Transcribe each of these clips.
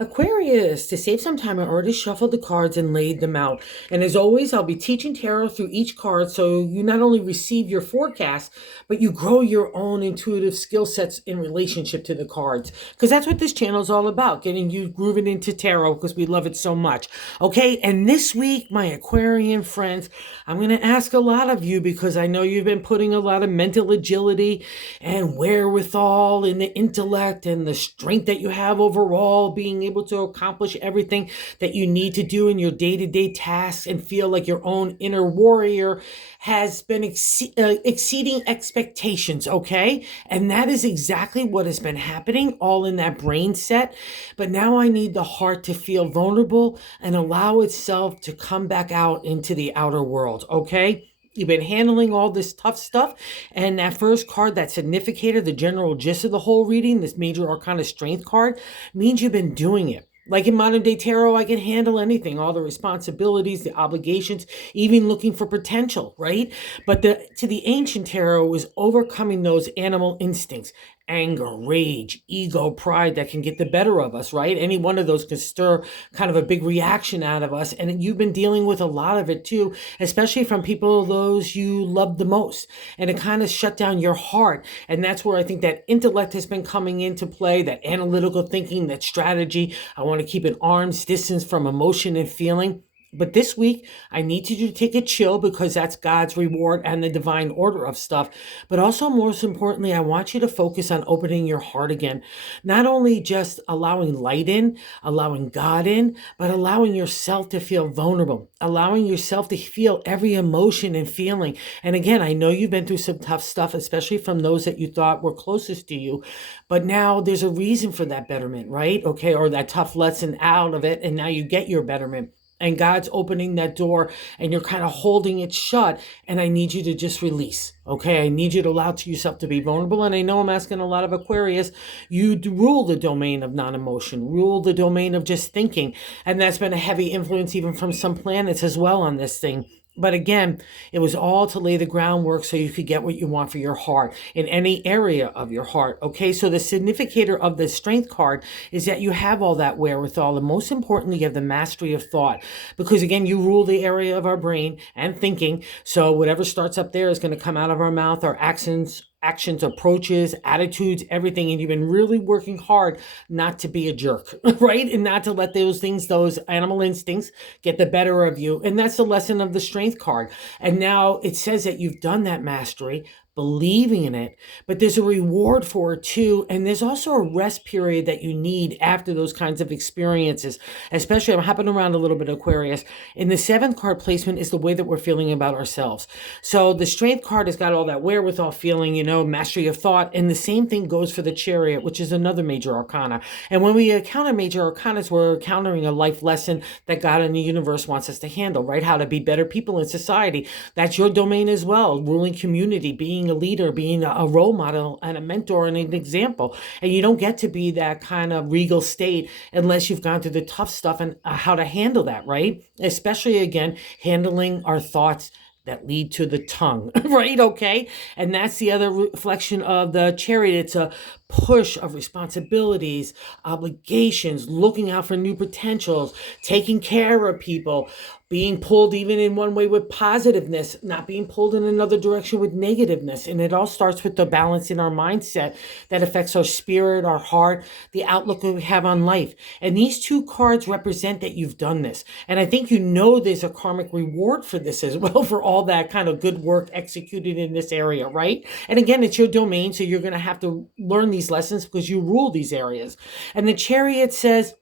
Aquarius, to save some time, I already shuffled the cards and laid them out. And as always, I'll be teaching tarot through each card so you not only receive your forecast, but you grow your own intuitive skill sets in relationship to the cards. Because that's what this channel is all about, getting you grooving into tarot because we love it so much. Okay, and this week, my Aquarian friends, I'm going to ask a lot of you because I know you've been putting a lot of mental agility and wherewithal in the intellect and the strength that you have overall, being able to accomplish everything that you need to do in your day-to-day tasks and feel like your own inner warrior has been exceeding expectations, okay? And that is exactly what has been happening, all in that brain set. But now I need the heart to feel vulnerable and allow itself to come back out into the outer world, okay? You've been handling all this tough stuff. And that first card, that significator, the general gist of the whole reading, this major arcana strength card, means you've been doing it. Like in modern day tarot, I can handle anything, all the responsibilities, the obligations, even looking for potential, right? But to the ancient tarot is overcoming those animal instincts, anger, rage, ego, pride that can get the better of us, right? Any one of those can stir kind of a big reaction out of us. And you've been dealing with a lot of it too, especially from people, those you love the most. And it kind of shut down your heart. And that's where I think that intellect has been coming into play, that analytical thinking, that strategy. I want to keep an arm's distance from emotion and feeling. But this week, I need you to take a chill because that's God's reward and the divine order of stuff. But also, most importantly, I want you to focus on opening your heart again. Not only just allowing light in, allowing God in, but allowing yourself to feel vulnerable, allowing yourself to feel every emotion and feeling. And again, I know you've been through some tough stuff, especially from those that you thought were closest to you. But now there's a reason for that betterment, right? Okay, or that tough lesson out of it. And now you get your betterment. And God's opening that door and you're kind of holding it shut. And I need you to just release. Okay. I need you to allow to yourself to be vulnerable. And I know I'm asking a lot of Aquarius, you rule the domain of non-emotion, rule the domain of just thinking. And that's been a heavy influence even from some planets as well on this thing. But again, it was all to lay the groundwork so you could get what you want for your heart in any area of your heart. Okay, so the significator of the strength card is that you have all that wherewithal. And most importantly, you have the mastery of thought. Because again, you rule the area of our brain and thinking. So whatever starts up there is going to come out of our mouth, our actions, approaches, attitudes, everything. And you've been really working hard not to be a jerk, right? And not to let those things, those animal instincts get the better of you. And that's the lesson of the strength card. And now it says that you've done that mastery, believing in it, but there's a reward for it too. And there's also a rest period that you need after those kinds of experiences, especially I'm hopping around a little bit, Aquarius. In the seventh card placement is the way that we're feeling about ourselves. So the strength card has got all that wherewithal feeling, mastery of thought. And the same thing goes for the chariot, which is another major arcana. And when we encounter major arcanas, we're encountering a life lesson that God and the universe wants us to handle, right? How to be better people in society. That's your domain as well. Ruling community, being a leader, being a role model and a mentor and an example. And you don't get to be that kind of regal state unless you've gone through the tough stuff and how to handle that, right? Especially, again, handling our thoughts that lead to the tongue, right? Okay. And that's the other reflection of the chariot. It's a push of responsibilities, obligations, looking out for new potentials, taking care of people, being pulled even in one way with positiveness, not being pulled in another direction with negativeness. And it all starts with the balance in our mindset that affects our spirit, our heart, the outlook that we have on life. And these two cards represent that you've done this. And I think there's a karmic reward for this as well, for all that kind of good work executed in this area, right? And again, it's your domain, so you're going to have to learn these lessons because you rule these areas. And the chariot says,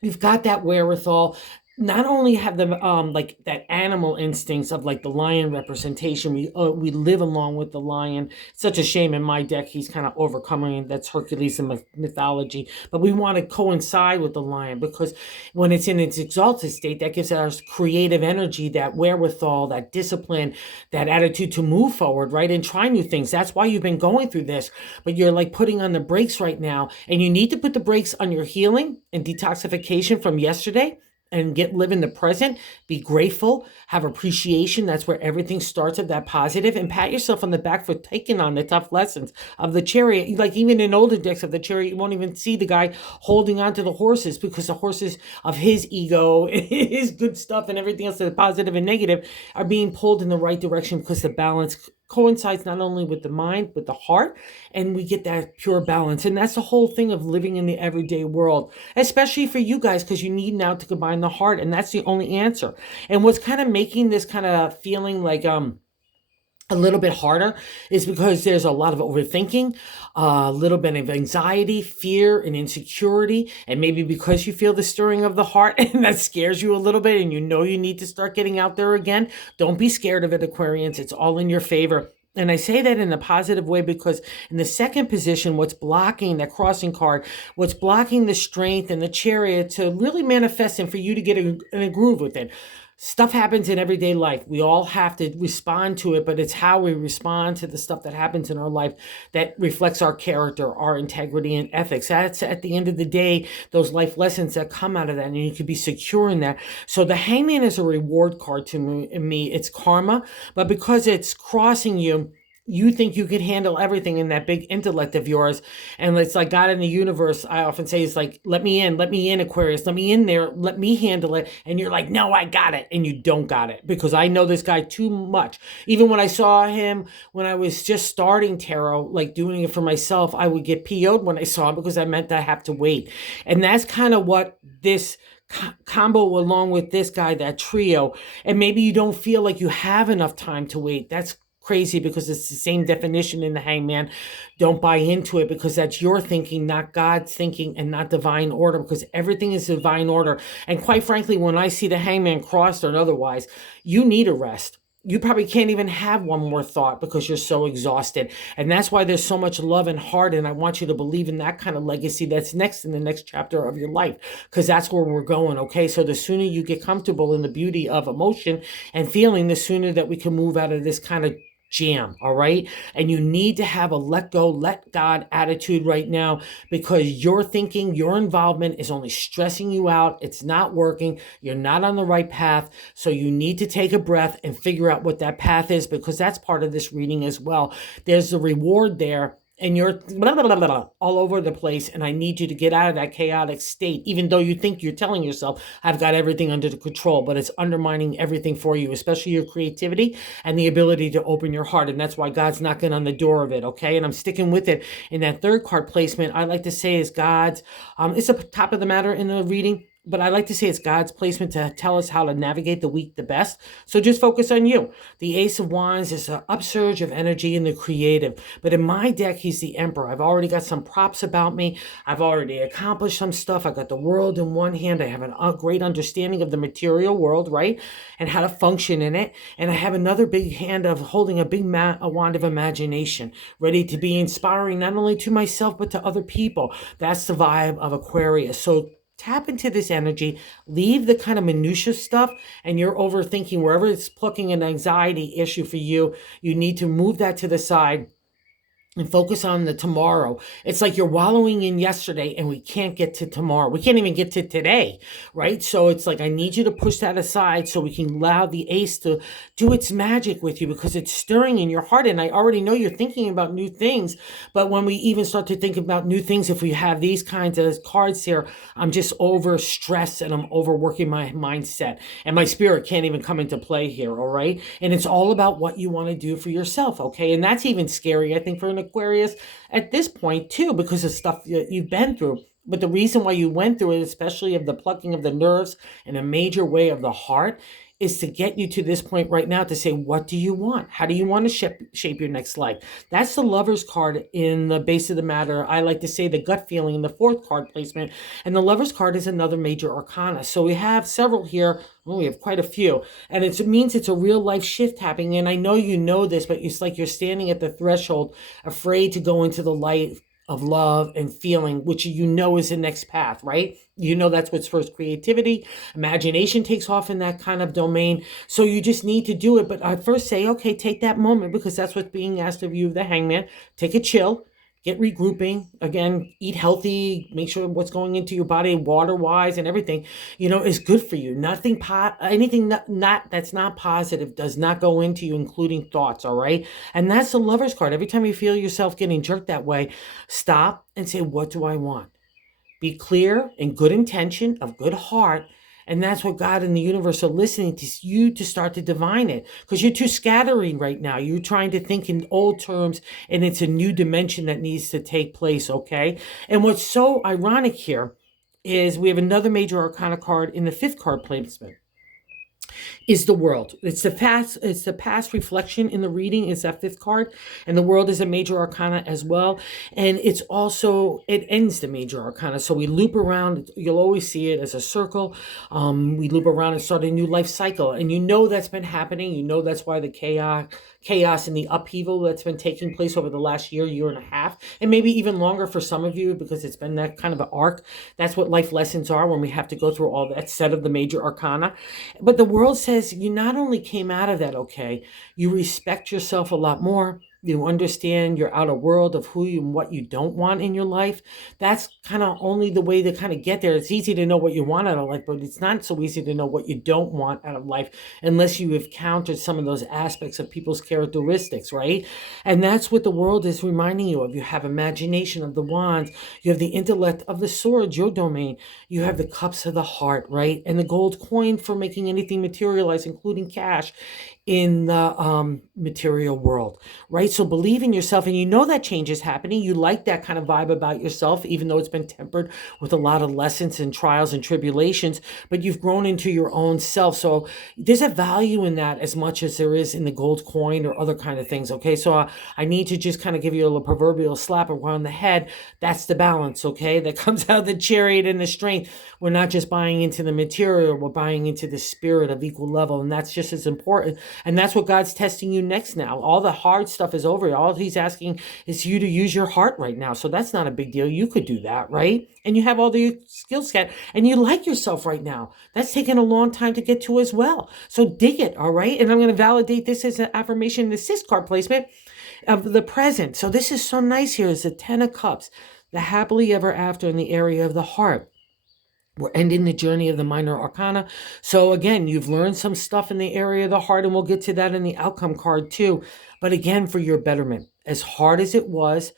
you've got that wherewithal. Not only have the like that animal instincts of like the lion representation, we live along with the lion. It's such a shame in my deck he's kind of overcoming. That's Hercules in mythology, but we want to coincide with the lion because when it's in its exalted state, that gives us creative energy, that wherewithal, that discipline, that attitude to move forward, right, and try new things. That's why you've been going through this, but you're like putting on the brakes right now, and you need to put the brakes on your healing and detoxification from yesterday. and live in the present, be grateful, have appreciation. That's where everything starts of that positive, and pat yourself on the back for taking on the tough lessons of the chariot. Like even in older decks of the chariot, you won't even see the guy holding on to the horses because the horses of his ego, his good stuff and everything else, the positive and negative, are being pulled in the right direction because the balance coincides not only with the mind, but the heart, and we get that pure balance. And that's the whole thing of living in the everyday world, especially for you guys, because you need now to combine the heart, and that's the only answer. And what's kind of making this kind of feeling like a little bit harder is because there's a lot of overthinking, a little bit of anxiety, fear, and insecurity. And maybe because you feel the stirring of the heart and that scares you a little bit and you know you need to start getting out there again, don't be scared of it, Aquarians. It's all in your favor. And I say that in a positive way because in the second position, what's blocking that crossing card, what's blocking the strength and the chariot to really manifest and for you to get in a groove with it. Stuff happens in everyday life. We all have to respond to it, but it's how we respond to the stuff that happens in our life that reflects our character, our integrity, and ethics. That's at the end of the day, those life lessons that come out of that, and you can be secure in that. So the Hangman is a reward card to me. It's karma, but because it's crossing you, you think you can handle everything in that big intellect of yours. And it's like God in the universe, I often say, is like, let me in, Aquarius, let me in there, let me handle it. And you're like, no, I got it. And you don't got it because I know this guy too much. Even when I saw him, when I was just starting tarot, like doing it for myself, I would get PO'd when I saw him because I meant I have to wait. And that's kind of what this combo along with this guy, that trio. And maybe you don't feel like you have enough time to wait. That's crazy because it's the same definition in the Hangman. Don't buy into it because that's your thinking, not God's thinking, and not divine order, because everything is divine order. And quite frankly, when I see the Hangman crossed or otherwise, you need a rest. You probably can't even have one more thought because you're so exhausted. And that's why there's so much love and heart. And I want you to believe in that kind of legacy that's next in the next chapter of your life, because that's where we're going. Okay. So the sooner you get comfortable in the beauty of emotion and feeling, the sooner that we can move out of this kind of jam. All right. And you need to have a let go, let God attitude right now, because your thinking, your involvement is only stressing you out. It's not working. You're not on the right path. So you need to take a breath and figure out what that path is, because that's part of this reading as well. There's the reward there. And you're blah, blah, blah, blah, all over the place. And I need you to get out of that chaotic state, even though you think you're telling yourself, I've got everything under control, but it's undermining everything for you, especially your creativity and the ability to open your heart. And that's why God's knocking on the door of it. Okay. And I'm sticking with it. In that third card placement, I like to say is God's, it's the top of the matter in the reading, but I like to say it's God's placement to tell us how to navigate the week the best. So just focus on you. The Ace of Wands is an upsurge of energy in the creative. But in my deck, he's the Emperor. I've already got some props about me. I've already accomplished some stuff. I got the world in one hand. I have a great understanding of the material world, right? And how to function in it. And I have another big hand of holding a big a wand of imagination, ready to be inspiring not only to myself, but to other people. That's the vibe of Aquarius. So tap into this energy, leave the kind of minutia stuff and you're overthinking wherever it's plucking an anxiety issue for you. You need to move that to the side and focus on the tomorrow. It's like you're wallowing in yesterday and we can't get to tomorrow. We can't even get to today, right? So it's like, I need you to push that aside so we can allow the ace to do its magic with you, because it's stirring in your heart. And I already know you're thinking about new things, but when we even start to think about new things, if we have these kinds of cards here, I'm just overstressed and I'm overworking my mindset, and my spirit can't even come into play here. All right. And it's all about what you want to do for yourself. Okay. And that's even scary, I think, for an Aquarius at this point too, because of stuff that you've been through. But the reason why you went through it, especially of the plucking of the nerves in a major way of the heart, is to get you to this point right now to say, what do you want? How do you want to shape your next life? That's the Lover's card in the base of the matter. I like to say the gut feeling in the fourth card placement. And the Lover's card is another major arcana. So we have several here. Oh, we have quite a few. And it means it's a real life shift happening. And I know you know this, but it's like you're standing at the threshold, afraid to go into the light of love and feeling, which you know is the next path, right? You know that's what's first. Creativity, imagination takes off in that kind of domain. So you just need to do it. But I first say, okay, take that moment, because that's what's being asked of you, the Hangman. Take a chill. get regrouping again, eat healthy, make sure what's going into your body water wise and everything, is good for you. Anything not that's not positive does not go into you, including thoughts. All right. And that's the Lover's card. Every time you feel yourself getting jerked that way, stop and say, what do I want? Be clear in good intention, of good heart. And that's what God and the universe are listening to you to start to divine it. Because you're too scattering right now. You're trying to think in old terms, and it's a new dimension that needs to take place, okay? And what's so ironic here is we have another major arcana card in the fifth card placement. Is the world. It's the past reflection in the reading is that fifth card, and the world is a major arcana as well. And it ends the major arcana. So we loop around, you'll always see it as a circle. We loop around and start a new life cycle. And that's been happening. That's why the chaos and the upheaval that's been taking place over the last year and a half, and maybe even longer for some of you, because it's been that kind of an arc. That's what life lessons are, when we have to go through all that set of the major arcana. But the world says you not only came out of that okay, you respect yourself a lot more. You understand your outer world of who you and what you don't want in your life. That's kind of only the way to kind of get there. It's easy to know what you want out of life, but it's not so easy to know what you don't want out of life unless you have countered some of those aspects of people's characteristics, right? And that's what the world is reminding you of. You have imagination of the wands. You have the intellect of the swords, your domain. You have the cups of the heart, right? And the gold coin for making anything materialize, including cash, in the material world, right? So believe in yourself, and that change is happening. You like that kind of vibe about yourself, even though it's been tempered with a lot of lessons and trials and tribulations, but you've grown into your own self. So there's a value in that as much as there is in the gold coin or other kind of things, okay? So I need to just kind of give you a little proverbial slap around the head. That's the balance, okay? That comes out of the chariot and the strength. We're not just buying into the material, we're buying into the spirit of equal level, and that's just as important. And that's what God's testing you next now. All the hard stuff is over. All he's asking is you to use your heart right now. So that's not a big deal. You could do that, right? And you have all the skill set, and you like yourself right now. That's taken a long time to get to as well. So dig it, all right? And I'm going to validate this as an affirmation in the sixth card placement of the present. So this is so nice here. Is the Ten of Cups, the happily ever after in the area of the heart. We're ending the journey of the minor arcana. So again, you've learned some stuff in the area of the heart, and we'll get to that in the outcome card too. But again, for your betterment. As hard as it was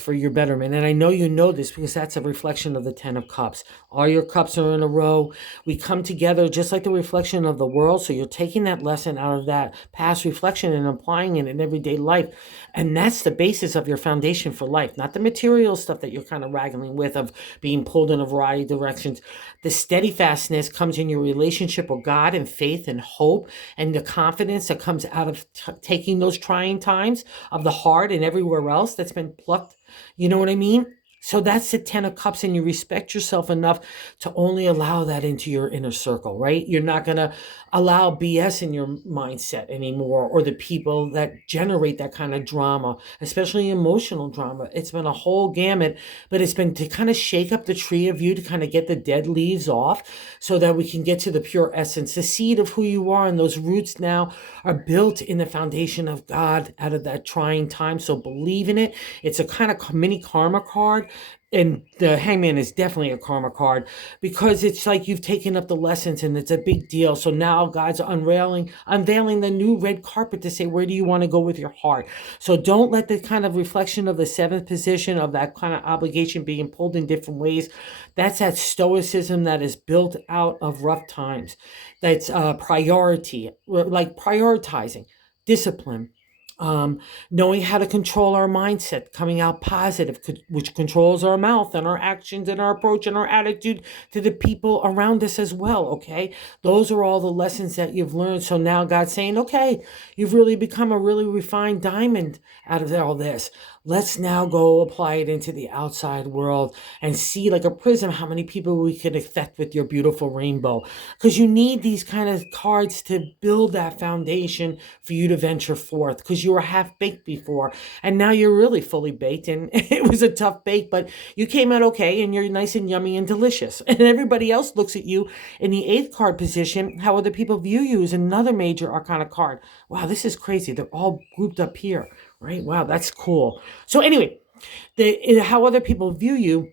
for your betterment. And I know you know this because that's a reflection of the Ten of Cups. All your cups are in a row. We come together just like the reflection of the world. So you're taking that lesson out of that past reflection and applying it in everyday life. And that's the basis of your foundation for life, not the material stuff that you're kind of wrangling with, of being pulled in a variety of directions. The steadfastness comes in your relationship with God, and faith and hope, and the confidence that comes out of taking those trying times of the heart and everywhere else that's been plucked. You know what I mean? So that's the Ten of Cups, and you respect yourself enough to only allow that into your inner circle, right? You're not going to allow BS in your mindset anymore, or the people that generate that kind of drama, especially emotional drama. It's been a whole gamut, but it's been to kind of shake up the tree of you, to kind of get the dead leaves off so that we can get to the pure essence, the seed of who you are. And those roots now are built in the foundation of God out of that trying time. So believe in it. It's a kind of mini karma card. And the Hangman is definitely a karma card, because it's like you've taken up the lessons, and it's a big deal. So now God's unveiling the new red carpet to say, where do you want to go with your heart? So don't let the kind of reflection of the seventh position, of that kind of obligation being pulled in different ways. That's that stoicism that is built out of rough times. That's priority, like prioritizing, discipline, knowing how to control our mindset, coming out positive, which controls our mouth and our actions and our approach and our attitude to the people around us as well, okay? Those are all the lessons that you've learned. So now God's saying, okay, you've really become a really refined diamond out of all this. Let's now go apply it into the outside world and see, like a prism, how many people we could affect with your beautiful rainbow. Because you need these kind of cards to build that foundation for you to venture forth, because you were half-baked before, and now you're really fully baked. And it was a tough bake, but you came out okay, and you're nice and yummy and delicious. And everybody else looks at you in the eighth card position. How other people view you is another major arcana card. Wow, this is crazy. They're all grouped up here. Right? Wow, that's cool. So anyway, How other people view you.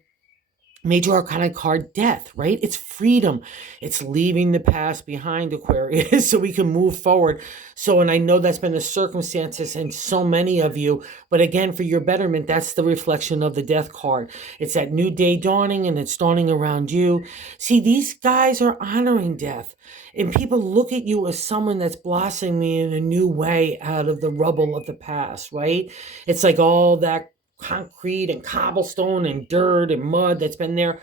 Major arcana card, death, right? It's freedom. It's leaving the past behind, Aquarius, so we can move forward. So, and I know that's been the circumstances in so many of you, but again, for your betterment, that's the reflection of the death card. It's that new day dawning, and it's dawning around you. See, these guys are honoring death, and people look at you as someone that's blossoming in a new way out of the rubble of the past, right? It's like all that concrete and cobblestone and dirt and mud that's been there,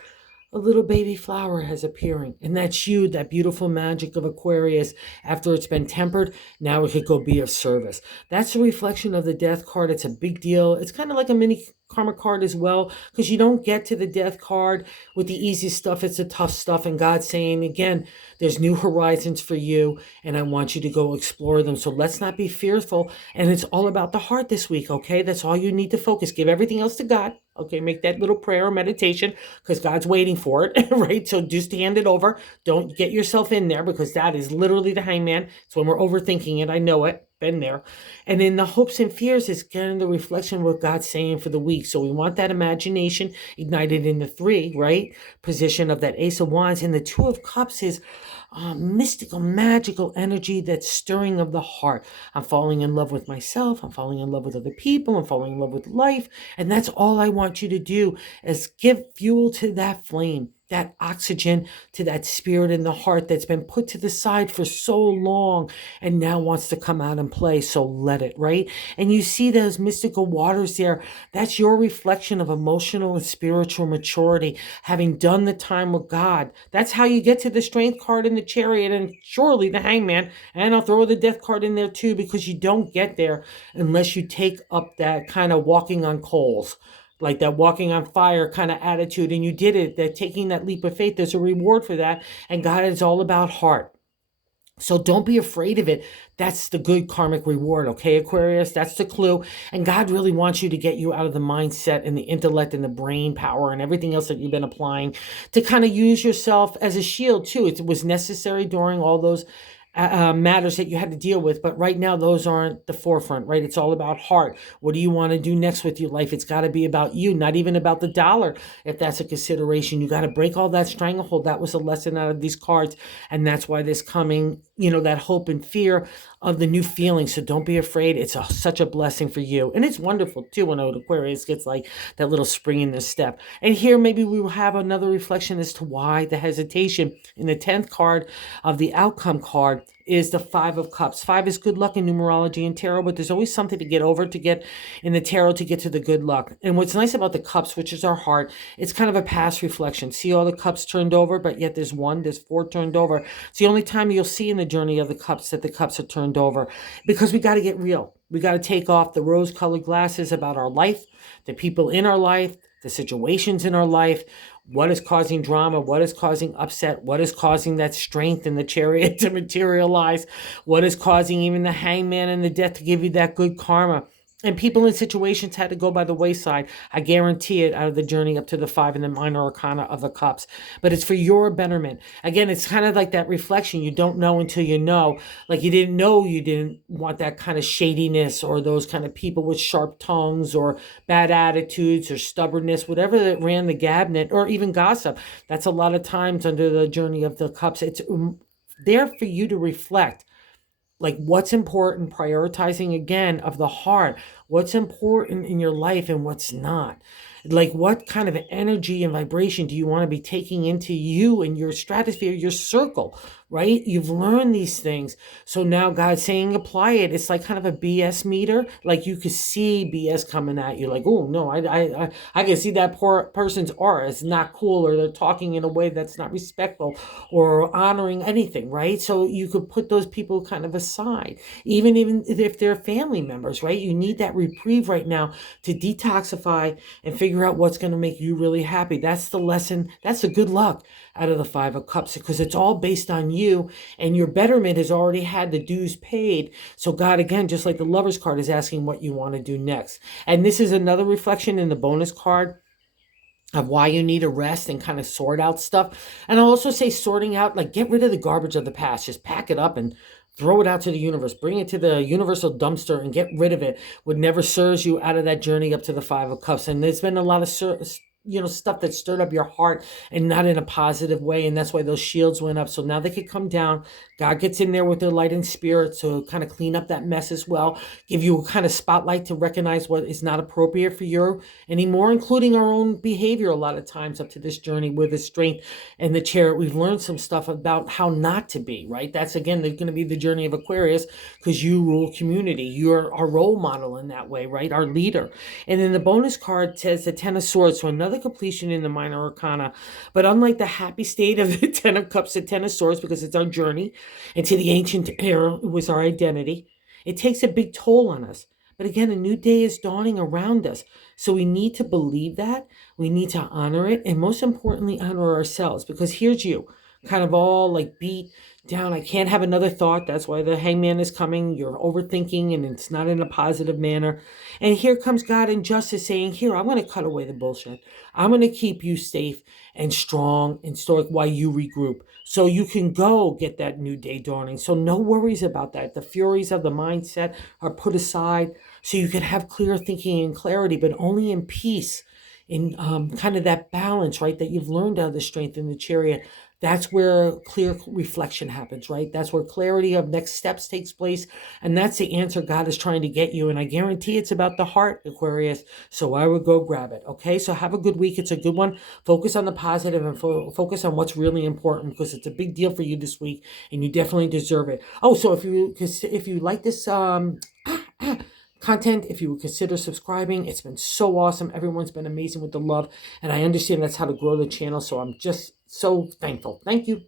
a little baby flower has appearing. And that's you, that beautiful magic of Aquarius. After it's been tempered, now it could go be of service. That's a reflection of the death card. It's a big deal. It's kind of like a mini karma card as well, because you don't get to the death card with the easy stuff. It's the tough stuff. And God's saying, again, there's new horizons for you, and I want you to go explore them. So let's not be fearful. And it's all about the heart this week, okay? That's all you need to focus. Give everything else to God. Okay, make that little prayer or meditation, because God's waiting for it, right? So just hand it over. Don't get yourself in there, because that is literally the hangman. It's when we're overthinking it. I know it. Been there. And in the hopes and fears is getting the reflection of what God's saying for the week. So we want that imagination ignited in the 3, right? Position of that Ace of Wands. And the 2 of Cups is mystical, magical energy that's stirring of the heart. I'm falling in love with myself. I'm falling in love with other people. I'm falling in love with life. And that's all I want you to do, is give fuel to that flame, that oxygen to that spirit in the heart that's been put to the side for so long and now wants to come out and play. So let it, right? And you see those mystical waters there. That's your reflection of emotional and spiritual maturity, having done the time with God. That's how you get to the strength card in the chariot, and surely the hangman. And I'll throw the death card in there too, because you don't get there unless you take up that kind of walking on coals, like that walking on fire kind of attitude, and you did it, that taking that leap of faith, there's a reward for that. And God is all about heart. So don't be afraid of it. That's the good karmic reward, okay, Aquarius? That's the clue. And God really wants you to get you out of the mindset and the intellect and the brain power and everything else that you've been applying, to kind of use yourself as a shield too. It was necessary during all those matters that you had to deal with, but right now those aren't the forefront, right? It's all about heart. What do you want to do next with your life? It's got to be about you, not even about the dollar. If that's a consideration, you got to break all that stranglehold. That was a lesson out of these cards, and that's why this coming, that hope and fear of the new feeling. So don't be afraid. It's such a blessing for you, and it's wonderful too when Aquarius gets like that little spring in their step. And here maybe we will have another reflection as to why the hesitation in the 10th card of the outcome card is the 5 of Cups. 5 is good luck in numerology and tarot, but there's always something to get over, to get in the tarot, to get to the good luck. And what's nice about the cups, which is our heart, it's kind of a past reflection. See all the cups turned over, but yet there's 4 turned over. It's the only time you'll see in the journey of the cups that the cups are turned over, because we got to get real. We got to take off the rose-colored glasses about our life, the people in our life, the situations in our life. What is causing drama? What is causing upset? What is causing that strength in the chariot to materialize? What is causing even the hangman and the death to give you that good karma? And people in situations had to go by the wayside. I guarantee it, out of the journey up to the 5 and the minor arcana of the cups. But it's for your betterment. Again, it's kind of like that reflection. You don't know until you know. Like you didn't know you didn't want that kind of shadiness, or those kind of people with sharp tongues or bad attitudes or stubbornness, whatever that ran the cabinet, or even gossip. That's a lot of times under the journey of the cups. It's there for you to reflect. Like what's important, prioritizing again of the heart, what's important in your life and what's not. Like what kind of energy and vibration do you want to be taking into you and your stratosphere, your circle, right? You've learned these things. So now God's saying apply it. It's like kind of a BS meter. Like you could see BS coming at you. Like, oh no, I can see that poor person's aura. It's not cool, or they're talking in a way that's not respectful or honoring anything, right? So you could put those people kind of aside, even if they're family members, right? You need that reprieve right now to detoxify and figure out what's going to make you really happy. That's the lesson. That's the good luck out of the 5 of Cups, because it's all based on you, and your betterment has already had the dues paid. So God, again, just like the Lover's card, is asking what you want to do next. And this is another reflection in the bonus card of why you need a rest and kind of sort out stuff. And I'll also say sorting out, like get rid of the garbage of the past. Just pack it up and throw it out to the universe, bring it to the universal dumpster and get rid of it. What never serves you out of that journey up to the Five of Cups. And there's been a lot of stuff that stirred up your heart and not in a positive way, and that's why those shields went up. So now they could come down. God gets in there with their light and spirit to kind of clean up that mess as well, give you a kind of spotlight to recognize what is not appropriate for you anymore, including our own behavior. A lot of times up to this journey with the strength and the chariot, we've learned some stuff about how not to be, right? That's again going to be the journey of Aquarius, because you rule community. You're our role model in that way, right? Our leader. And then the bonus card says the Ten of Swords, so another completion in the minor arcana. But unlike the happy state of the Ten of Cups, the Ten of Swords, because it's our journey into the ancient era, it was our identity, it takes a big toll on us. But again, a new day is dawning around us. So we need to believe that. We need to honor it. And most importantly, honor ourselves. Because here's you, kind of all like beat down. I can't have another thought. That's why the hangman is coming. You're overthinking and it's not in a positive manner. And here comes God in justice saying, here, I'm going to cut away the bullshit. I'm going to keep you safe and strong and stoic while you regroup. So you can go get that new day dawning. So no worries about that. The furies of the mindset are put aside so you can have clear thinking and clarity, but only in peace, in kind of that balance, right, that you've learned out of the strength in the chariot. That's where clear reflection happens, right? That's where clarity of next steps takes place. And that's the answer God is trying to get you. And I guarantee it's about the heart, Aquarius. So I would go grab it. Okay. So have a good week. It's a good one. Focus on the positive and focus on what's really important, because it's a big deal for you this week and you definitely deserve it. Oh, so if you like this, content, if you would consider subscribing. It's been so awesome. Everyone's been amazing with the love, and I understand that's how to grow the channel, so I'm just so thankful. Thank you.